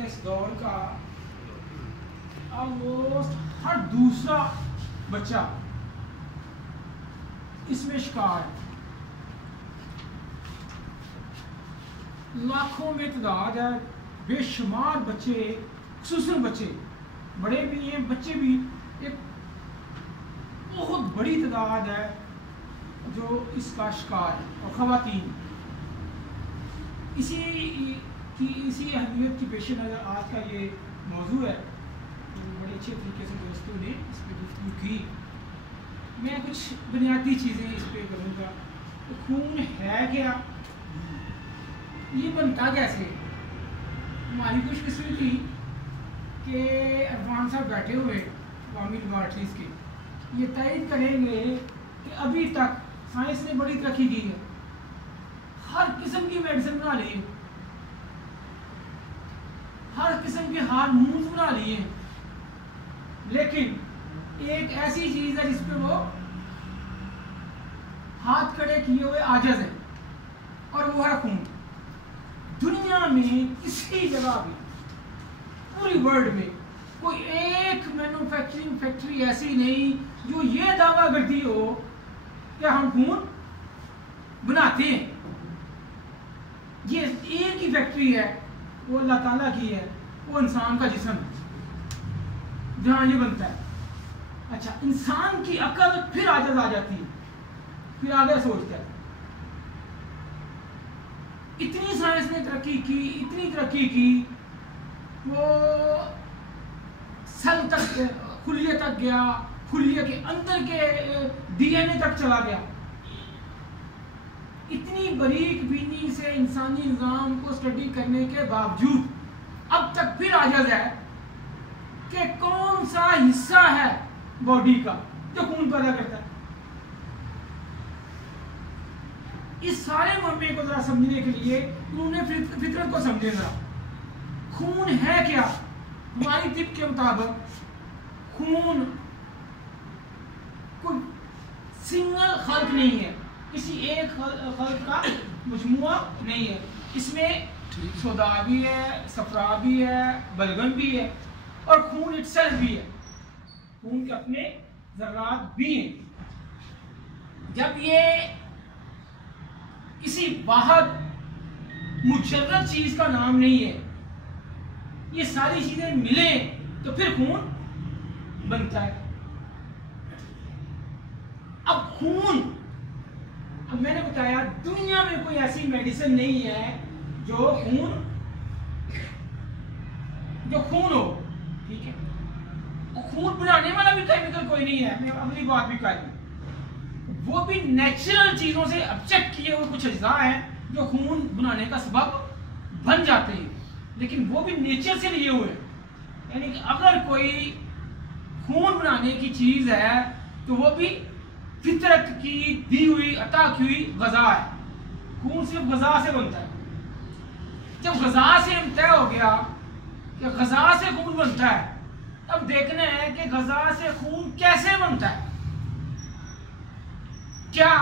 इस दौर का ऑलमोस्ट हर दूसरा बच्चा इसमें शिकार है। लाखों में तादाद है, बेशुमार बच्चे, खुसूसन बच्चे, बड़े भी हैं बच्चे भी, एक बहुत बड़ी तादाद है जो इसका शिकार है। और ख़वातीन इसी अहमियत की पेश नज़र आज का ये मौजू है। तो बड़े अच्छे तरीके से दोस्तों ने इस पर गुफ्तगू की। मैं कुछ बुनियादी चीज़ें इस पर करूँगा। तो खून है क्या, ये बनता कैसे? हमारी खुशकिस्मती कि अरफान साहब बैठे हुए अवामी लैबॉरेटरीज़ के, ये तायद करेंगे कि अभी तक साइंस ने बड़ी तरक्की की है, हर किस्म की मेडिसिन बना ली है, हर किस्म के हार्मोन्स बना लिए हैं, लेकिन एक ऐसी चीज है जिस पे वो हाथ खड़े किए हुए आजिज़ है, और वो है खून। दुनिया में किसी जगह भी, पूरी वर्ल्ड में कोई एक मैन्युफैक्चरिंग फैक्ट्री ऐसी नहीं जो ये दावा करती हो कि हम खून बनाते हैं। ये एक ही फैक्ट्री है, वो अल्लाह ताला की है, वो इंसान का जिस्म है जहां ये बनता है। अच्छा, इंसान की अकल फिर आजाद आ जाती है, फिर आगे सोचता है। इतनी साइंस ने तरक्की की, इतनी तरक्की की, वो सेल तक, खुलिये तक गया, खुलिये के अंदर के डीएनए तक चला गया। इतनी बारीक बीनी से इंसानी निज़ाम को स्टडी करने के बावजूद अब तक फिर आजाद है कि कौन सा हिस्सा है बॉडी का जो खून पैदा करता है। इस सारे मामले को जरा समझने के लिए उन्होंने फितरत को समझे। जरा खून है क्या? हमारी तिब के मुताबिक खून कोई सिंगल खल्क नहीं है, किसी एक खल्क का मजमुआ नहीं है। इसमें सोदा भी है, सफरा भी है, बलगम भी है, और खून इटसेल्फ भी है। खून के अपने ज़र्रात भी हैं। जब ये किसी वाहिद मुजर्रद चीज का नाम नहीं है, ये सारी चीजें मिले तो फिर खून बनता है। अब खून, अब मैंने बताया दुनिया में कोई ऐसी मेडिसिन नहीं है जो खून हो, ठीक है। और खून बनाने वाला भी केमिकल कोई नहीं है। मैं अगली बात भी कही, वो भी नेचुरल चीजों से ऑब्जेक्ट किए हुए कुछ अज्जा हैं जो खून बनाने का सबब बन जाते हैं, लेकिन वो भी नेचर से लिए हुए। यानी कि अगर कोई खून बनाने की चीज है तो वो भी फितरत की दी हुई, अता की हुई गजा है। खून सिर्फ गजा से बनता है। जब गजा से हम तय हो गया कि गजा से खून बनता है, तब देखना है कि गजा से खून कैसे बनता है। क्या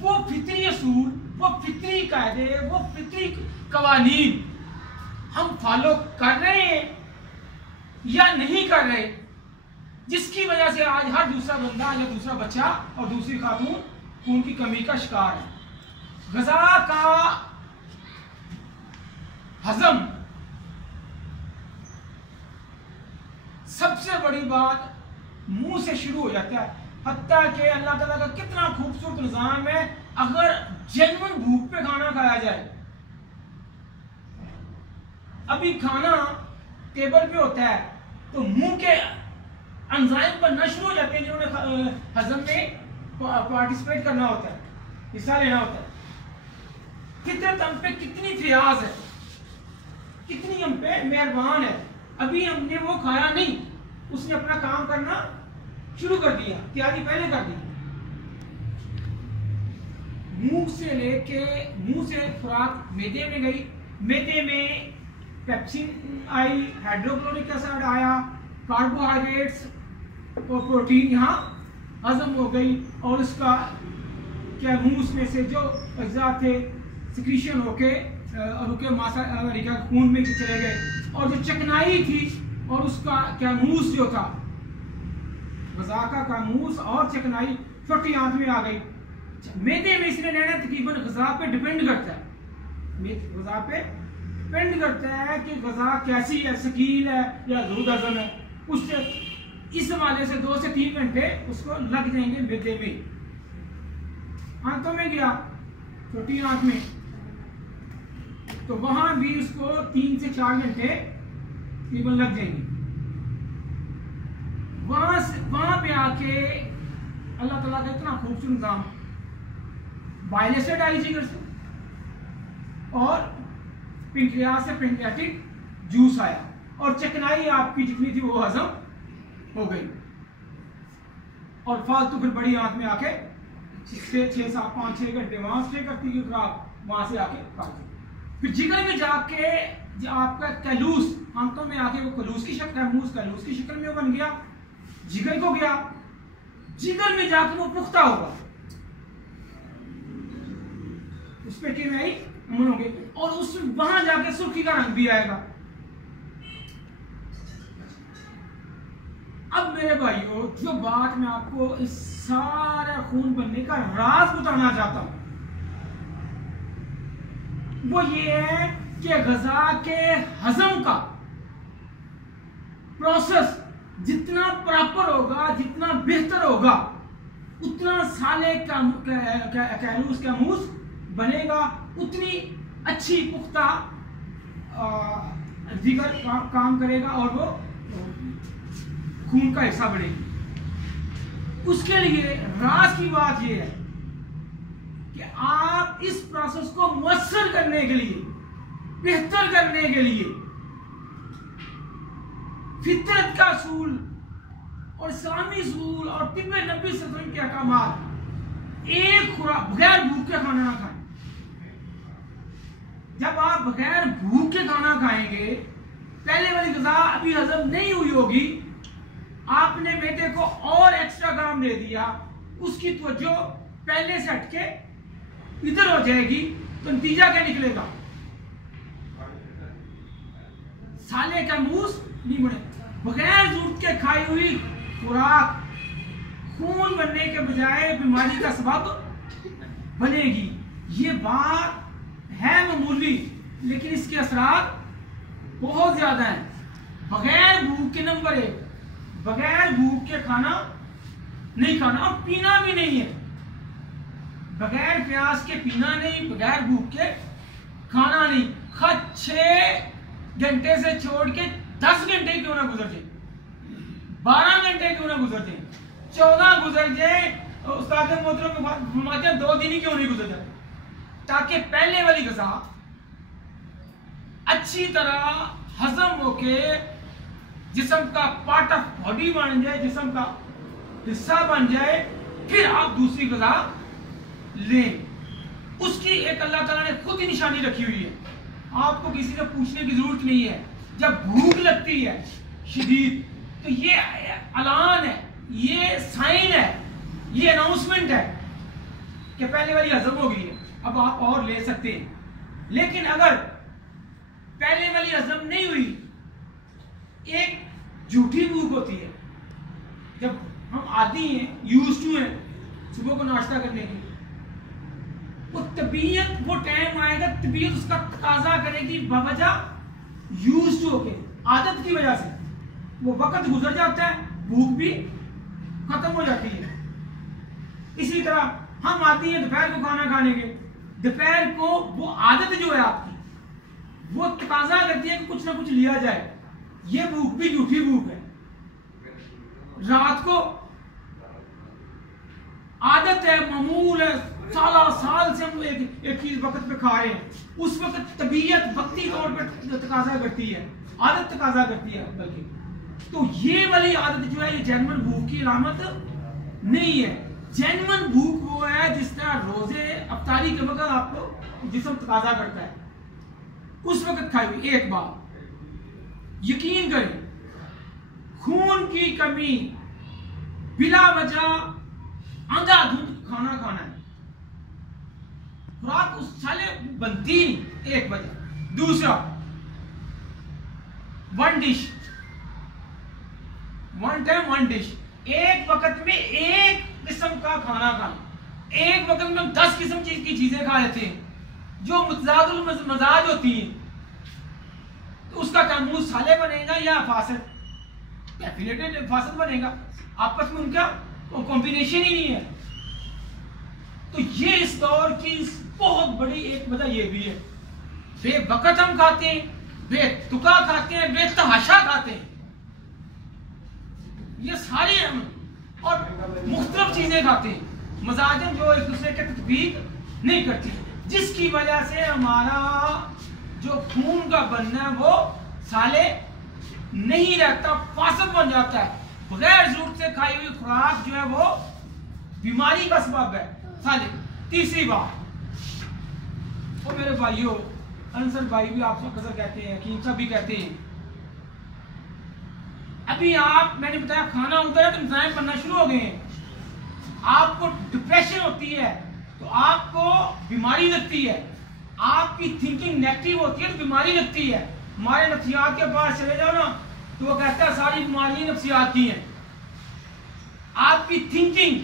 वो फितरी असूल, वो फितरी कायदे, वो फितरी कवानीन हम फॉलो कर रहे हैं या नहीं कर रहे, जिसकी वजह से आज हर दूसरा बंदा या दूसरा बच्चा और दूसरी खातून खून की कमी का शिकार है। गजा का हजम सबसे बड़ी बात मुंह से शुरू हो जाता है। हत्ता कि अल्लाह ताला का कितना खूबसूरत निजाम है, अगर जेन्युइन भूख पे खाना खाया जाए। अभी खाना टेबल पे होता है तो मुंह के एंजाइम बनना शुरू हो जाते हैं, जिन्होंने हजम में पार्टिसिपेट करना होता है, हिस्सा लेना होता है। फितरत हम पे कितनी फियाज है, कितनी हम पे मेहरबान है। अभी हमने वो खाया नहीं, उसने अपना काम करना शुरू कर दिया, तैयारी पहले कर दी। मुंह से लेके मुंह से खुराक मैदे में गई, मैदे में पेप्सिन आई, हाइड्रोक्लोरिक एसिड आया, कार्बोहाइड्रेट्स और प्रोटीन यहाँ हजम हो गई, और उसका क्या मुंह में से जो अज्जा थे सिक्रीशन होके रुके मासा खून में चले गए। और जो चिकनाई थी और उसका कैमूस जो था, गजा का कैमूस और चिकनाई छोटी आंत में आ गई। मैदे में इसने लेना तकरीबन गजा पे डिपेंड करता है, गजा पे डिपेंड करता है कि गजा कैसी है, शकील है या ज़ूद हज़म है। उससे इस हवाले से 2 से 3 घंटे उसको लग जाएंगे मैदे में। आंतों में गया, छोटी आंत में, तो वहां भी उसको 3 से 4 घंटे तकरीबन लग जाएंगे। वहां पे आके अल्लाह ताला का इतना खूबसूरत निज़ाम, बाइल एसिड आई जिगर से और पेंक्रियास से पेंक्रियाटिक जूस आया और चिकनाई आपकी जितनी थी वो हजम हो गई और फालतू फिर बड़ी आंत में आके 6-7-5-6 घंटे वहां स्टे करती है खुराक, वहां से आके खाती। फिर जिगर में जाके जो आपका कैलूस आंतों में आके वो कलूस की शक्ल, कैमूस कैलूस की शक्ल में वो बन गया, जिगर को गया, जिगर में जाके वो पुख्ता होगा, उस पे केमियाई अमल होंगे और उस वहां जाके सुर्खी का रंग भी आएगा। अब मेरे भाइयों, जो बात मैं आपको इस सारा खून बनने का राज बताना चाहता हूं वो ये है कि गजा के हजम का प्रोसेस जितना प्रॉपर होगा, जितना बेहतर होगा, उतना साले का कैलूस कैमूस बनेगा, उतनी अच्छी पुख्ता जिगर काम करेगा और वो खून का हिस्सा बढ़ेगी। उसके लिए राज की बात यह है कि आप इस प्रोसेस को मुयस्सर करने के लिए, बेहतर करने के लिए फितरत का असूल और इस्लामी असूल और तिब्बे नबी सल्लल्लाहु अलैहि वसल्लम के अहकामात, एक खुराक बगैर भूख के खाना ना खाएं। जब आप बगैर भूख के खाना खाएंगे, पहले वाली ग़िज़ा अभी हजम नहीं हुई होगी, आपने मैदे को और एक्स्ट्रा काम दे दिया, उसकी तवज्जो पहले से हटके इधर हो जाएगी, तो नतीजा क्या निकलेगा? साले का मूस नहीं बने। बगैर जरूरत के खाई हुई खुराक खून बनने के बजाय बीमारी का सबब बनेगी। ये बात है मामूली, लेकिन इसके असरात बहुत ज्यादा हैं। बगैर भूख के नंबर 1, बगैर भूख के खाना नहीं खाना और पीना भी नहीं है। बगैर प्यास के पीना नहीं, बगैर भूख के खाना नहीं। 6 घंटे से छोड़ के 10 घंटे क्यों ना गुजर जाए, 12 घंटे क्यों ना गुजर जाए, 14 गुजर जाए, उस्ताद मोहतरम फरमाते हैं 2 दिन ही क्यों नहीं गुजर जाए, ताकि पहले वाली ग़िज़ा अच्छी तरह हजम होके जिस्म का पार्ट ऑफ बॉडी बन जाए, जिस्म का हिस्सा बन जाए, फिर आप दूसरी ग़िज़ा लें। उसकी एक अल्लाह ताला ने खुद ही निशानी रखी हुई है, आपको किसी से पूछने की जरूरत नहीं है। जब भूख लगती है शदीद, तो ये ऐलान है, ये साइन है, ये अनाउंसमेंट है कि पहले वाली हजम हो गई है, अब आप और ले सकते हैं। लेकिन अगर पहले वाली हजम नहीं हुई, एक झूठी भूख होती है। जब हम आदी हैं, यूज्ड टू हैं सुबह को नाश्ता करने की, वो तबीयत, वो टाइम आएगा, तबीयत उसका तकाजा करेगी, बवजह यूज्ड टू होके, आदत की वजह से वो वक्त गुजर जाता है, भूख भी खत्म हो जाती है। इसी तरह हम आती हैं दोपहर को खाना खाने के, दोपहर को वो आदत जो है आपकी, वो तकाजा करती है कि कुछ ना कुछ लिया जाए। ये भूख भी झूठी भूख है। रात को आदत है, मामूल है, साल से हम एक चीज वक्त पे खा रहे हैं, उस वक्त तबीयत वक्ती तौर पर तकाजा करती है, आदत तकाजा करती है बल्कि। तो ये वाली आदत जो है, ये जेन्युइन भूख की अलामत नहीं है। जेन्युइन भूख वो है जिस तरह रोजे अफ्तारी के वक्त आपको जिस्म तकाजा करता है, उस वक्त खाई हुई। एक बात यकीन करें, खून की कमी बिला वजह अंधाधुंध खाना खाना है, खुराक उस साले बनती नहीं, एक वजह। दूसरा, one dish, one time one dish. एक वक्त में एक किस्म का खाना खाना, एक वक्त में 10 किस्म की चीजें खा लेते हैं जो मुतजादुल मजाज होती हैं, तो उसका क्या मुंह साले बनेगा या फासिद? डेफिनेटली फासिद बनेगा, आपस में उनका कॉम्बिनेशन ही नहीं है। तो ये इस दौर की बहुत बड़ी एक वजह ये भी है, बेवकत हम खाते हैं, बेतुका खाते हैं, बेतहाशा खाते हैं, ये सारी हम और मुख्तलिफ चीजें खाते हैं, मजाजन जो एक दूसरे के तत्वीक नहीं करती, जिसकी वजह से हमारा जो खून का बनना है वो साले नहीं रहता, फासिद बन जाता है। बगैर जरूरत से खाई हुई खुराक जो है वो बीमारी का सबब है साले। तीसरी बात, वो मेरे भाइयों, अंसर भाई भी आप सब कहते हैं, हकीम साहब भी कहते हैं, अभी आप मैंने बताया खाना उधर है तो इंतजाम बनना शुरू हो गए हैं, आपको डिप्रेशन होती है तो आपको बीमारी लगती है, आपकी थिंकिंग नेगेटिव होती है तो बीमारी लगती है। हमारे नफ्सियात के पास चले जाओ ना तो वो कहता है सारी बीमारियां नफ्सियात की हैं। आपकी थिंकिंग,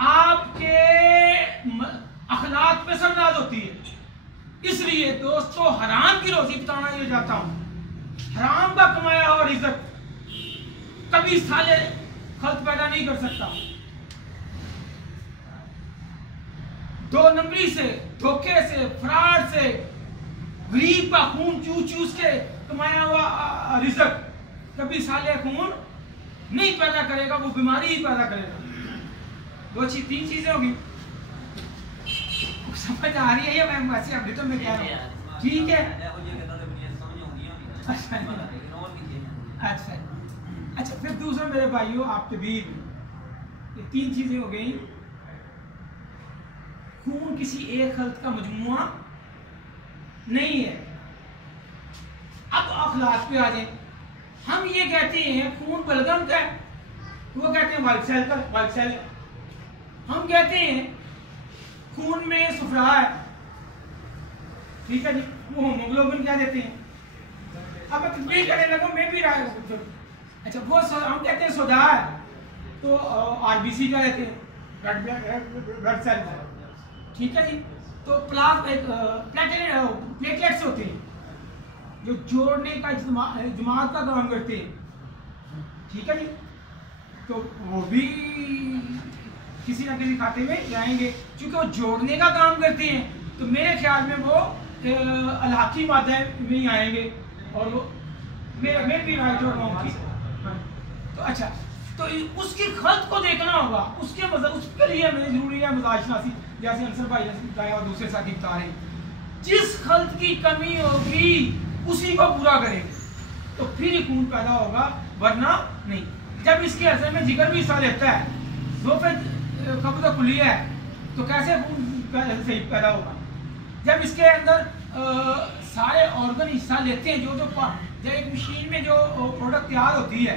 आपके अखलाक पे सरनाज होती है। इसलिए दोस्तों हराम की रोजी बताना ये चाहता हूं, हराम का कमाया और इज्जत कभी साले खल्क पैदा नहीं कर सकता। 2 नंबरी से, धोखे से, फ्रॉड से, गरीब का खून चूस के कमाया हुआ रिज़्क कभी साले खून नहीं पैदा करेगा, वो बीमारी ही पैदा करेगा। 3 चीजें होगी, समझ आ रही है या मैं वैसे अभी तो मैं कह रहा हूँ, ठीक है? अच्छा अच्छा, फिर दूसरा मेरे भाइयों आपके बीच ये 3 चीजें हो गई। खून किसी एक खल्क का मजमुआ नहीं है। अब अखलाक पे आ जाए, हम ये कहते हैं खून बलगम का है, वो कहते हैं वाइट सेल का, वाइट सेल। हम कहते हैं खून में सुफरा है, ठीक है जी, वो होमोग्लोबिन क्या देते हैं। अब मैं तस्वीर करने लगूं, मैं भी रहा है, अच्छा वो हम कहते हैं सोजा है तो आरबीसी का रहते हैं, ब्लड सेल, ठीक है जी। तो प्लेटलेट्स होते हैं जो जोड़ने का जमात का काम करते हैं, ठीक है जी। तो वो भी किसी ना किसी खाते में जाएंगे, क्योंकि वो जोड़ने का काम करते हैं, तो मेरे ख्याल में वो अलहाकी मादे में ही आएंगे, और वो मेरे भी राइट और रॉन्ग की। तो अच्छा, तो उसकी खल्क को देखना होगा, उसके लिए हमें जरूरी है मजाजशनासी, जैसे अंसर भाई ने बताया और दूसरे साथी बता रहे हैं। जिस खल्क की कमी होगी उसी को पूरा करेंगे तो फिर ही खून पैदा होगा, वरना नहीं। जब इसके असर में जिगर भी हिस्सा लेता है, कब्ज़ कुलिया है, तो कैसे खून सही पैदा होगा? जब इसके अंदर सारे ऑर्गन हिस्सा लेते हैं, जब एक मशीन में जो प्रोडक्ट तैयार होती है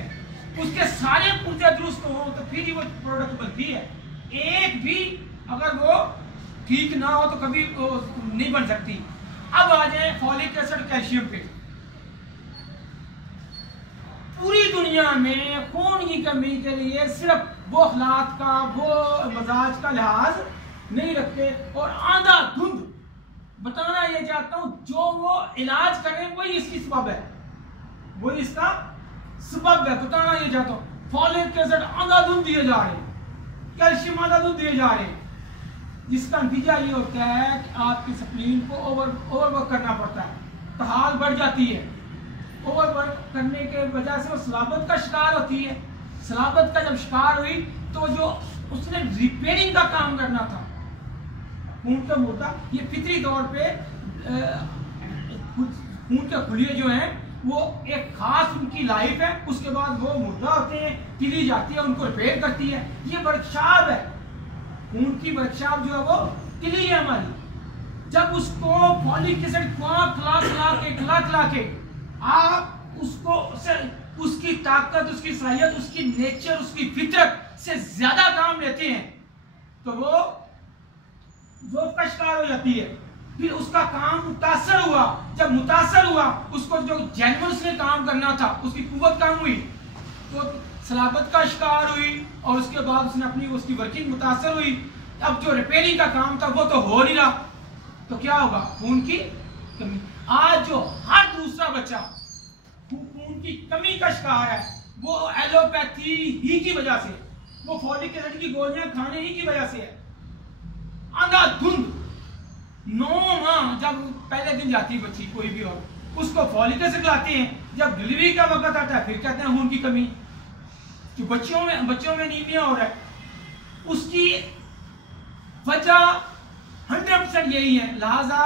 उसके सारे पुर्जे दुरुस्त हो तो फिर ही वो प्रोडक्ट बनती है। एक भी अगर वो ठीक ना हो तो कभी नहीं बन सकती। अब आ जाए फॉलिक एसिड कैल्शियम पे। पूरी दुनिया में खून की कमी के लिए सिर्फ वो अखलाक का, वो मजाज का लिहाज नहीं रखते, और आधा धुंध बताना ये चाहता हूं, जो वो इलाज करें वही इसकी सबब है, वही इसका सबब है। बताना ये चाहता हूं, फॉलिक एसिड अंधाधुंध दिए जा रहे हैं, कैल्शियम अंधाधुंध दिए जा रहे हैं, जिसका नतीजा ये होता है कि आपकी स्प्लीन को ओवरवर्क करना पड़ता है, तहाल बढ़ जाती है। ओवरवर्क करने के वजह से वो सलाबत का शिकार होती है। सलाबत का जब शिकार हुई तो जो उसने रिपेयरिंग का काम करना था खून का मुर्दा, ये फितरी तौर पे खून के खुलिये जो हैं वो एक खास उनकी लाइफ है, उसके बाद वो मुर्दा होते हैं, तिली जाती है, उनको रिपेयर करती है। ये वर्कशॉप है, खून की वर्कशॉप जो है वो तिली है हमारी। जब उसको फॉलिक एसिड खिला के आप उसको उसकी ताकत, उसकी सलाहियत, उसकी नेचर, उसकी फितरत से ज्यादा काम लेते हैं तो वो का शिकार हो जाती है। फिर उसका काम मुतासर हुआ, जब मुतासर हुआ उसको जो जेन्युइन उसने काम करना था उसकी कुव्वत कम हुई तो सलाबत का शिकार हुई और उसके बाद उसने अपनी उसकी वर्किंग मुतासर हुई। अब जो रिपेयरिंग का काम था वो तो हो नहीं रहा, तो क्या होगा? खून की कमी। आज जो हर दूसरा बच्चा खून की कमी का शिकार है वो एलोपैथी ही की वजह से, वो फॉलिक एसिड की गोलियां खाने ही की वजह से है। अंधाधुंध 9 माह जब पहले दिन जाती है बच्ची कोई भी और उसको फॉलिक एसिड लाते हैं, जब डिलीवरी का वक्त आता है फिर कहते हैं खून की कमी। जो बच्चों में एनीमिया हो रहा है उसकी वजह 100% यही है। लिहाजा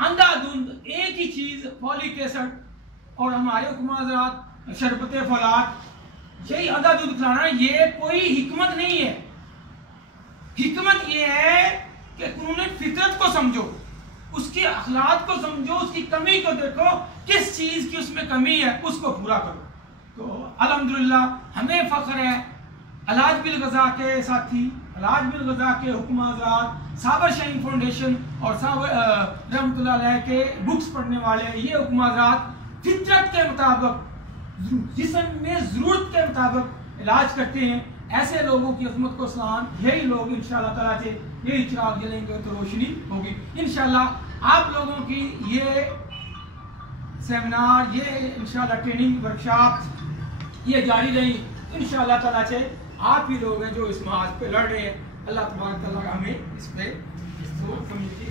अंधाधुंध एक ही चीज फॉलिक एसिड और हमारे हुक्म हज़रात शरबत फौलाद, यही अंधाधुंध खिलाना, ये कोई हिकमत नहीं है। हिकमत ये है कि उन्होंने फितरत को समझो, उसके अखलाक को समझो, उसकी कमी को देखो, किस चीज की उसमें कमी है उसको पूरा करो। तो अल्हम्दुलिल्लाह हमें फख्र है इलाज बिल ग़ज़ा के साथी, इलाज बिल ग़ज़ा के हुक्म हज़रात, साबर शाहीन फाउंडेशन और साबर रहमतुल्लाह अलैह के बुक्स पढ़ने वाले ये हुक्म हज़रात फितरत के मुताबिक जिस्म में ज़रूरत के मुताबिक इलाज करते हैं। ऐसे लोगों की अज़मत को सलाम, यही लोग इंशाअल्लाह ताला से यही चिराग जलेंगे तो रोशनी होगी इंशाअल्लाह। आप लोगों की ये सेमिनार, ये इंशाअल्लाह ट्रेनिंग वर्कशॉप ये जारी रही इंशाअल्लाह ताला से। आप ही लोग हैं जो इस महाज पे लड़ रहे हैं। अल्लाह तबारक तआला हमें इस पे कम्युनिटी